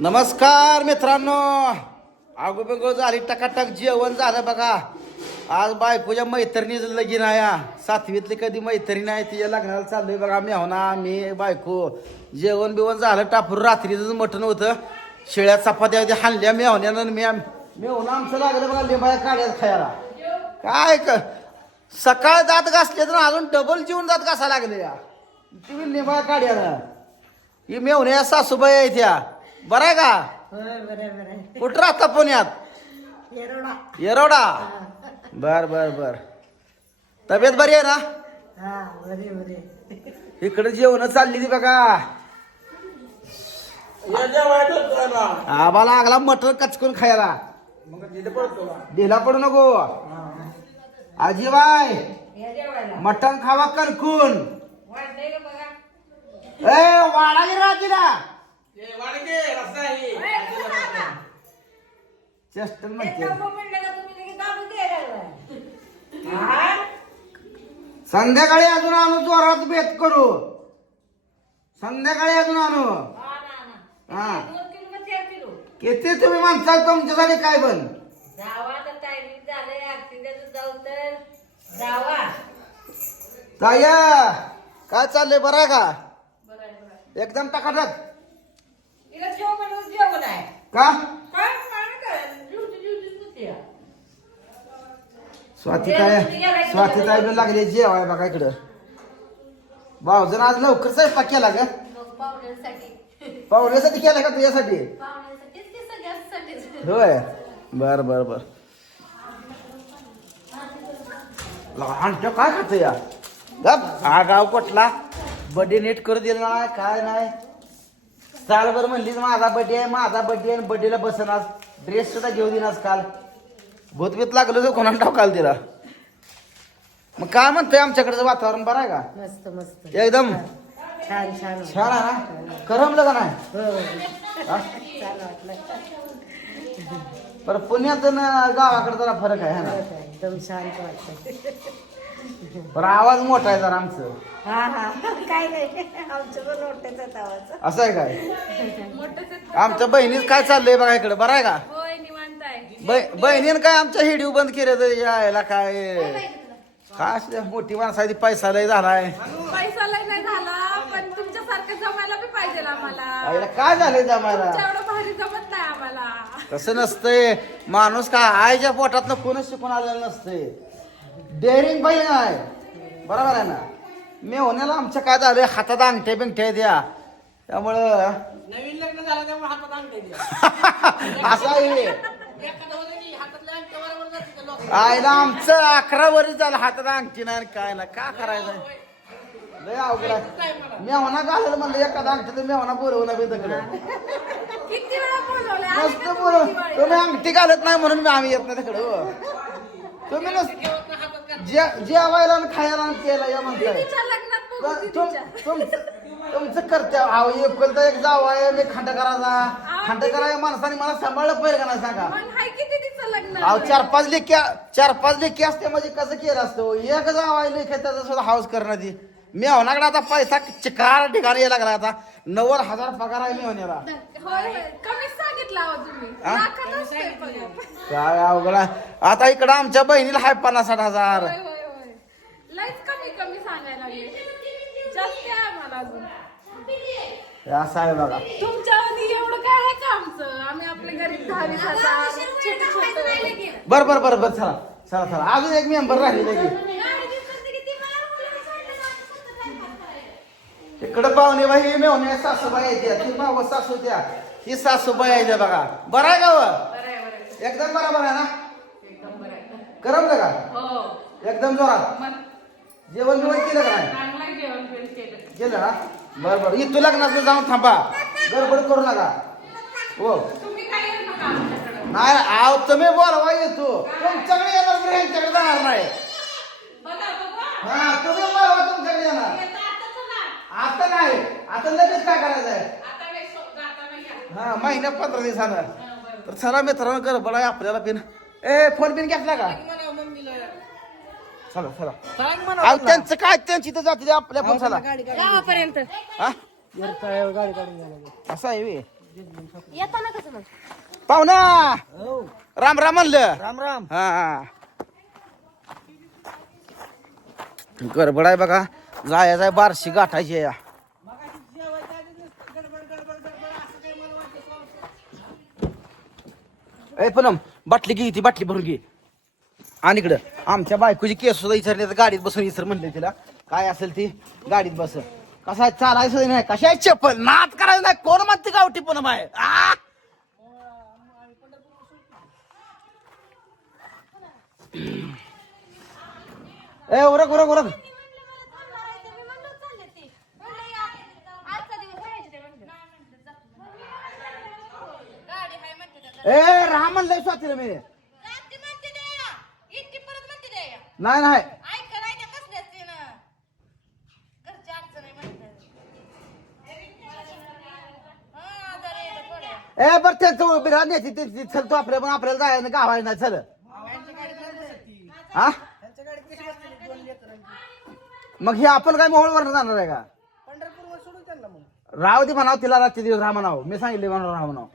नमस्कार मित्रांनो. आगोबेगो झाली टकाटक जेवण झालं बघा. आज बायकोच्या मैत्रिणीचं लगीन आहे. सातवीतली कधी मैत्रीण आहे तिच्या लग्नाला चाललोय बघा. मेहना मी बायको जेवण बिवण झालं. टापूर रात्रीचं मटण होतं. शेळ्या चपात्या होत्या हाणल्या मेहण्यानं. मेहना आमचं लागलं बघा लिंबाया काढ्या खायला. काय सकाळ दात घासले तर अजून डबल जेवण दात घासा लागले या तुम्ही लिंबाया काढ्यानं. ही मेहण्या सासूबाई आहे त्या. बरं आहे का? कुठं राहता पुण्यात? येरोडा. बर बर बर. तब्येत बरी आहे ना? इकडे जेवण चालली ती बघा. आम्हाला लागला मटर कचकून खायला. दिला पडू नको आजीबाई. मटण खावा कणकून. वाडा गेला तिला चेष्टन म्हणते. संध्याकाळी अजून आणू जोरात बेत करू. संध्याकाळी अजून आणू. हा किती तुम्ही म्हणता तुमच्यासाठी काय पण ताई काय चाललंय? बरं आहे का? एकदम टकाटक का? स्वाती ताई लागले जेवाय बघा इकडं. भाऊजन आज लवकर स्वयंपाक केला का? पाहुण्यासाठी केला का तुझ्यासाठी? होय. बर बर बर. लहानच्या काय खात या हा गाव कुठला? बर्थडे नेट करू दिला नाही काय नाही. सालभर म्हणलीच माझा बर्थडे आहे माझा बर्थडे आहे. बर्थडेला बसन आज ड्रेस सुद्धा घेऊ देईन आज. काल भूतभीत लागलं तर कोणाला टाकाल तिला. मग काय म्हणतंय आमच्याकडचं वातावरण बरं आहे का? मस्त मस्त एकदम छान छान छान आहे ना? करमलं का नाही? छान वाटलं. बरं पुण्यात गावाकडे जरा फरक आहे ना? एकदम शांत वाटतं. बरं आवाज मोठा आहे जरा आमचं. हा हा काय नाही आमचं पण मोठ्याच आवाज. असं आहे काय? आमच्या बहिणीच काय चाललंय बघा इकडे. बरं आहे का? बहिणीनं काय आमच्या हिडिओ बंद केले तर यायला काय काय मोठी माणसाची पैसा लय झालाय. पैसा लय नाही झाला पण तुमच्यासारखं जमायला बी पाहिजे आम्हाला. काय झालंय जमायला? एवढं भारी जमत नाही आम्हाला. तसं नसतंय. माणूस काय आईच्या पोटात कोणच शिकून आलेलं नसतंय. डेअरिंग बहीण आहे. बरोबर आहे ना? मी होण्याला आमच्या काय झालंय हातात अंगठ्या बिंगठ्या द्या त्यामुळं नवीन लग्न झालं त्यामुळे हातात अंगठे द्या. असं आहे. आईला आमचं 11 वर्ष झालं हातात अंगठी नाही काय ना का करायचं. लय अवघड आहे. मेहना घालायला म्हणलं एखादा अंगठी तर मेहना बोलवून बी तिकडे किती वेळा बोलवलंय आज मस्त बोलव. तुम्ही अंगठी घालत नाही म्हणून आम्ही येत नाही तिकडे. हो तुम्ही जेवायला आणि खायला आणि प्यायला या म्हणताय. दीदीच्या लग्नात बघू दीदीच्या. तुमचं करते अहो. एकुलता एक जाव आहे मी खंडकराचा. खंडकरा माणसाने मला सांभाळलं पाहिजे का नाही सांगा? पण हाय की दीदीचं लग्न. अहो 4-5 लेखी असते म्हणजे कसं केलं असतं. एक जाव आहे लेख त्याचा सुद्धा हाऊस करणार ती. मी होण्याकडे आता पैसा चिकार ठिकाणी यायला लागला. आता 90,000 पगार आहे मी होण्याला. होय होय कमीच सांगितलं अहो तुम्ही. लाखात असतंय पगार. काय अवघड आहे. आता इकडं आमच्या बहिणीला हाय 50-60,000. होय होय होय लयच कमी कमी सांगायला लागले. जास्त आहे आम्हाला अजून. असं आहे बघा. तुमच्या एवढं काय आहे का आमचं? आम्ही आपल्या गरीब 10,000 छोटे छोटे. बर चला अजून एक मेंबर राहिलेला की इकडं पाहुणे बाई मेवण्या सासूबाई आहेत. ती माव सासू त्या ही सासूबाई आहे बघा. बरं आहे का? एकदम बरोबर आहे ना? करमलं का? एकदम जोरात जेवण केलं का नाही? केलं ना? बरं इथं लग्नाचं जाऊन थांबा. गडबड करू नका. हो नाही आव तुम्ही बोलवा येतो. तुमच्याकडे येणार बरं यांच्याकडे जाणार नाही. हा तुम्ही बोलवा तुमच्याकडे येणार. आता नाही आता लगेच काय करायचं आहे? हा महिन्या 15 दिवसानं. तर चला मित्रांनो गडबड आहे आपल्याला पिन. फोन बिन घेतला का? चला चला अहो त्यांचं काय त्यांची तर जाते आपल्या पण चला गावापर्यंत हा गाडी काढून घ्यायला असं आहे येताना कसं मग पाहुणा हो राम राम म्हणलं. राम राम. हा गडबड आहे बघा, जायचं आहे बारशी गाठायची आहे या. ए पूनम बाटली घे, ती बाटली भरून घे. आणि इकडं आमच्या बायकोची केस सुद्धा विचारली तर गाडीत बसून विसर म्हणले तिला, काय असेल ती गाडीत बस. कसा आहे चालायचं नाही, कशा आहे चप्पल नाद करायचं नाही. कोण म्हणते गावठी पूनम आहे. ए उरक उरक उरक. ए राहा म्हणलंय स्वातीला मी. नाही नाही ए बरं त्यांचं बिराण्याची ती चल, तू आपल्या पण आपल्याला जायचं गावायला नाही चल. हा मग हे आपण काय मोहोळवर जाणार आहे का? पंढरपूरवर सोडून त्यांना मग. राव दे म्हणाव तिला, रात्री दिवस राहा म्हणाव. मी सांगितले म्हणाव राहा म्हणाव.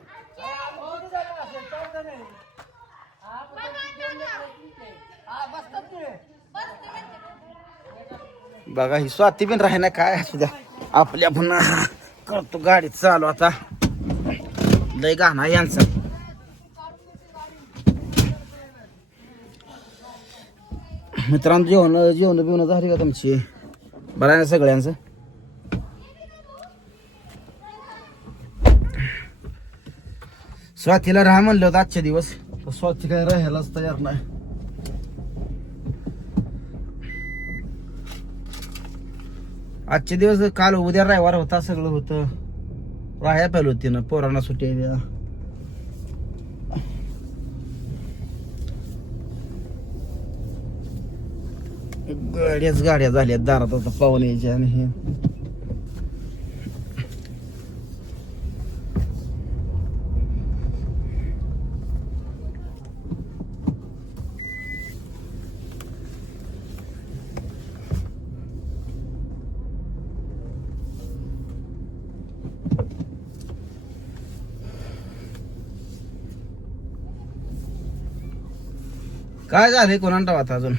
बघा ही स्वाती बिन राही ना काय असू द्या, आपल्या पुन्हा करतो गाडी चालू आता. लय गाणं यांचा. मित्रांनो जेवण बिवणं झाली का तुमची? बरं आहे ना सगळ्यांचं? स्वातीला राहा म्हणलं होतं आजच्या दिवस, पण स्वाती काय राहायलाच तयार नाही. आजचे दिवस काल उद्या रविवार होता, सगळं होतं. राहायला पाहिलं होती ना, पोरांना सुट्टी आहे द्या. गाड्या झाल्या दारात आता पाहुणे यायचे आणि हे. काय झालंय कोणाला आता अजून?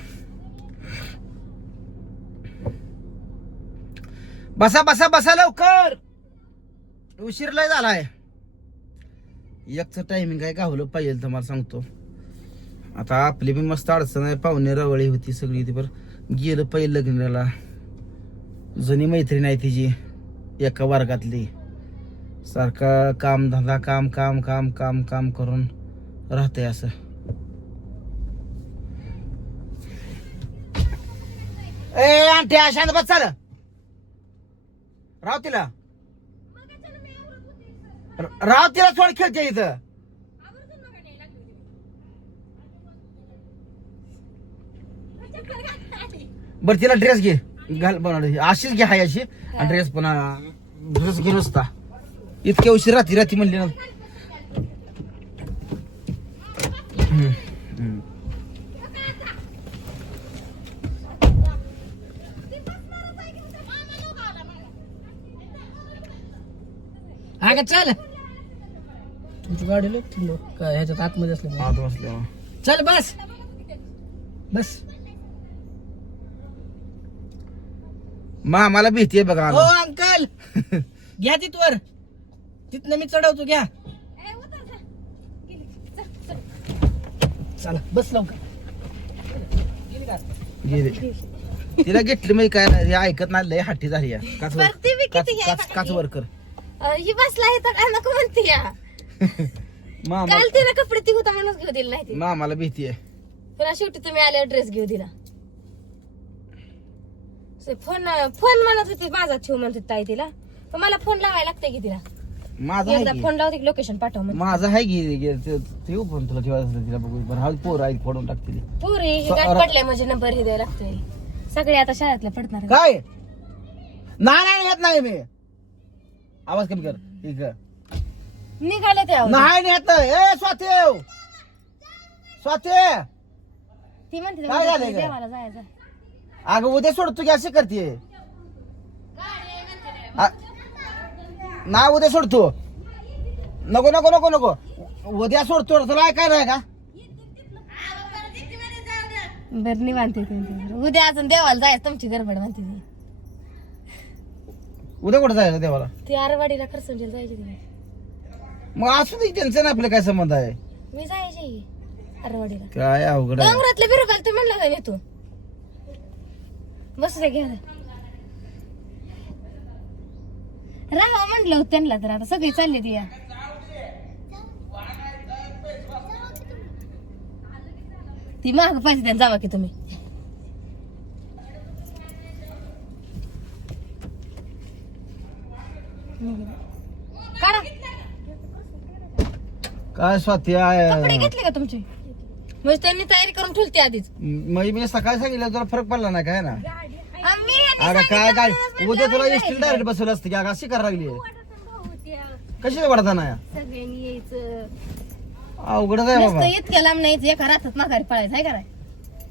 बसा बसा बसा लवकर, उशीर लय झालाय. एकच टायमिंग आहे, गावलं पाहिजे तुम्हाला सांगतो. आता आपली बी मस्त अडचण आहे, पाहुणे रवळी होती सगळी ती. बरं गेलं पहिलं लग्नाला, जुनी मैत्रीण आहे तिची एका वर्गातली. सारखा काम धंदा काम काम काम काम काम करून राहते असं. ए आंटी शांत बस, चाल राव तिला, राव तिला सोड, खेळते इथं. बर तिला ड्रेस घे, घाल बनवलं अशीच घ्या अशी. आणि ड्रेस पण ड्रेस घे नुसता. इतक्या उशीर रात्री रात्री म्हणली ना. हा का चल, तुमची गाडी काय ह्याच्यात आतमध्ये असलं. चल बस बस. मला भीती आहे बघा. हो अंकल घ्या तिथवर, तिथनं मी चढवतो, घ्या. चला बस लवकर. तिला घेतली म्हणजे काय नाही, ऐकत नाही, लय हाठी झाली आहे. काच वर्कर ही बसला इथं काय नको म्हणते या. काल तिला कपडे ती होता म्हणून घेऊ दिला नाही. मामाला भीती आहे. पुन्हा शेवटी तुम्ही आल्यावर ड्रेस घेऊ दिला. फोन फोन म्हणत होती माझा ठेव म्हणत होती ताई तिला, पण मला फोन लावायला लागतंय की तिला. माझा एकदा फोन लावते की लोकेशन पाठव म्हणते. माझा आहे की ठेवू फोन तुला ठेवायचं तिला बघू. बरं हा पोर आई फोडून टाकतील. पुरी गाठ पडले म्हणजे नंबर हे द्यायला लागतोय. सगळे आता शाळेतले पडणार. काय नाही नाही येत नाही मी. आवाज कमी कर. निघाले ते नाही येत. ए स्वाती स्वाती, ती म्हणते काय झालंय देवाला जायचं. अगं उद्या सोडतो की अशी करते ना. उद्या सोडतो. नको नको नको नको उद्या सोडतो तुला काय नाही का बरं निवांत उद्या अजून देवाला जायचं तुमची गडबड म्हणते ती. उद्या कुठं जायचं देवाला ती आरवाडीला खरसंडीला जायची ती. मग असू दे त्यांचं ना आपलं काय संबंध आहे मी जायची आरवाडीला काय अवघड आहे डोंगरातले बिरुगाल तू म्हणला नाही तू बस रे घ्या राहा म्हणलं होतं त्यांना तर आता सगळी चालली ती या ती माग पाहिजे त्यांना जावा की तुम्ही काढा काय स्वाती आहे कपडे घेतले का तुमचे म्हणजे त्यांनी तयारी करून ठेवली आधीच मी सकाळी सांगितलं तुला फरक पडला नाही काय ना आम्ही यांनी अगं काय काय सांगितलं उद्या तुला म्हणलं एसटी डायरेक्ट बसवलं असतं की अगं अशी करायला लागली होत्या. कशी वाढता नाही सगळ्यांनी यायचं अवघडच आहे नुसतं बाबा इतक्या लांब नाही एका रातात माघारी पळायचं आहे का नाही?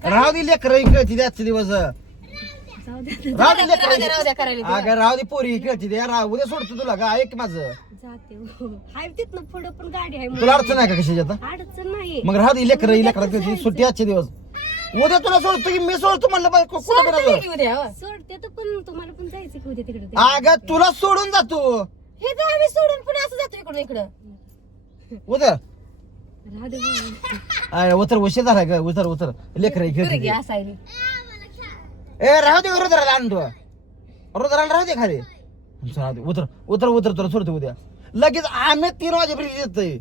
राहू दे लेकर खेळती दे आजचे दिवस राहू दे राहू द्या, लेकर राहू द्या करायला अगं राहू दे पोरी खेळती दे उद्या सोडतो तुला का ऐक माझं जाते हाय तिथनं पुढं पण गाडी आहे तुला अडचण आहे का कशाची आता अडचण नाही मग राहू दे लेकर खेळती सुट्टी आजचे दिवस उद्या तुला सोडतो की मी सोडतो म्हणलं बाई, कुठं सोडते फिरायचं? की उद्या हो. सोडते तर पण तुम्हाला पण जायचं की उद्या तिकडे अगं तुला सोडून जातो हे तर आम्ही सोडून पण असं जातो इकडून इकडं उतर राहू दे अरे उतर उशीर झाला का उतर लेकर बरं खेळती की दे. असायली ए राहू दे रुद्राला आणतो रुद्राला राहू दे खाली राहू दे उतर तुला सोडतो उद्या लगेच आम्ही 3 वाजेपर्यंत येतोय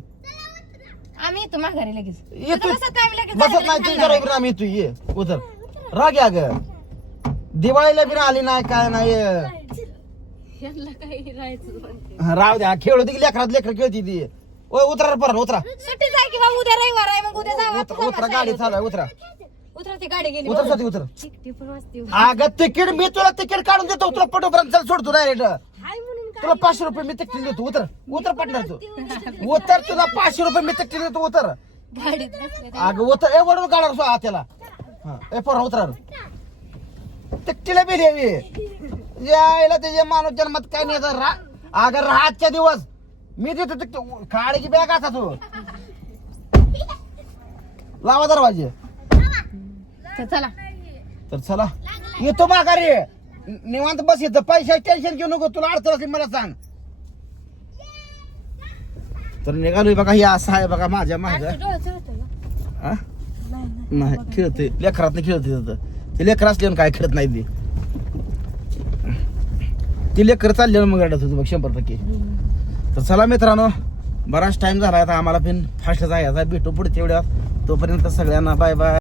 आम्ही येतो माघारी लगेच येतो आता बसत नाही, लगेच बसत जायला नाही लगेच 3 वाजेपर्यंत आम्ही येतो ये उतर राग या ग दिवाळीला बिन आली नाही काय नाही यांना काही राहायचं म्हणते राहू द्या खेळ होती लेकरात लेकर खेळती ती ओय उतरा परत उतरा सुट्टी जाय की बाबा उद्या रविवार आहे मग उद्या जावा उतरा गाडी चालू आहे उतरा उतरा ती गाडी गेली उतर साठी उतर चिकटी पण वाजते अगं तिकीट मी तुला तिकीट काढून देतो तुला पटोपर्यंत चल सोडतो डायरेक्ट हाय म्हणून तुला 500 रुपये मी तिकीट देतो उतर पटणार तू उतर तुला 500 रुपये मी तिकीट देतो उतर गाडीत बसले अगं उतर ए वडून काढा सो त्याला हा ए पोरा उतरा तिकटीला बेली हवी यायला त्याच्या मानव जन्मात काय नाही आता अगं रातच्या दिवस मी देतो तिकीट काढ की बॅग असा तू लावा दरवाजे तर चला तर चला येतो माघारी निवांत बस येतं पैशा टेन्शन घेऊ नको तुला अडचण असली मला सांग तर निघालोय बघा हे असं आहे बघा माझ्या माझ्या डोळ्याचं होतं ना. हा? नाही खेळते लेकरात खेळते तिथं ते लेकर असले काय खेळत नाही ती लेकर चालले मग रडत होती बघ 100%. तर चला मित्रांनो बराच टाइम झाला आता आम्हाला पण फास्ट जायचा भेटू पुढच्या वेळेस तोपर्यंत सगळ्यांना बाय बाय.